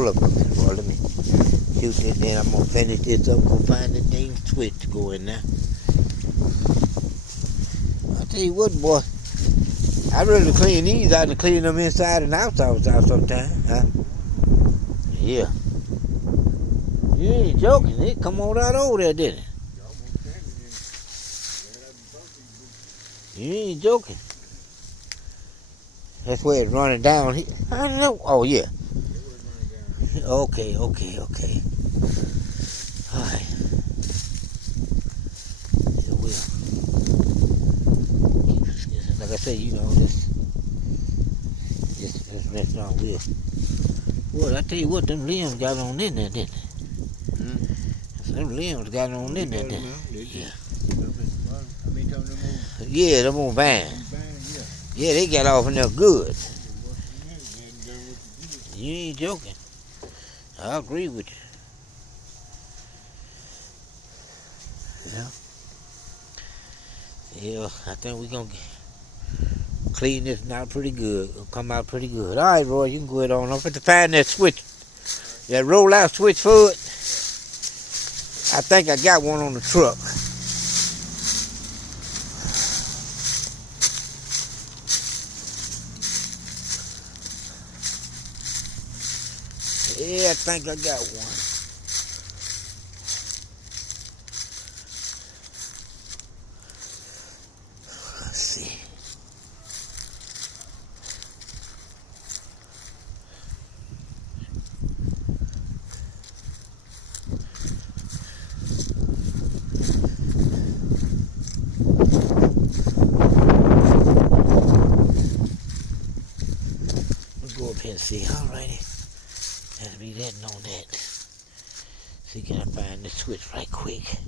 hold up a minute, boy. Let me shoot this, then I'm gonna finish this up. Go find the dang switch to go in there. I tell you what, boy. I really clean these out and clean them inside and outside sometimes, huh? Yeah. You ain't joking. It come on right over there, didn't it? You ain't joking. That's where it's running down here. I don't know. Oh, yeah. Okay. All right. It will. Like I said, you know, this not will. Well, I tell you what, them limbs got on in there, didn't they? Them limbs got on in there, didn't they? Yeah. Yeah, them old vans. Yeah, they got off in there good. You ain't joking. I agree with you. Yeah, I think we're going to clean this out pretty good. It'll come out pretty good. All right, Roy, you can go ahead on. I'm going to find that switch. That roll-out switch for it. I think I got one on the truck. Yeah, I think I got one. Let's see. Let's go up here and see. Alrighty. Gotta be letting on that. See, can I find this switch right quick?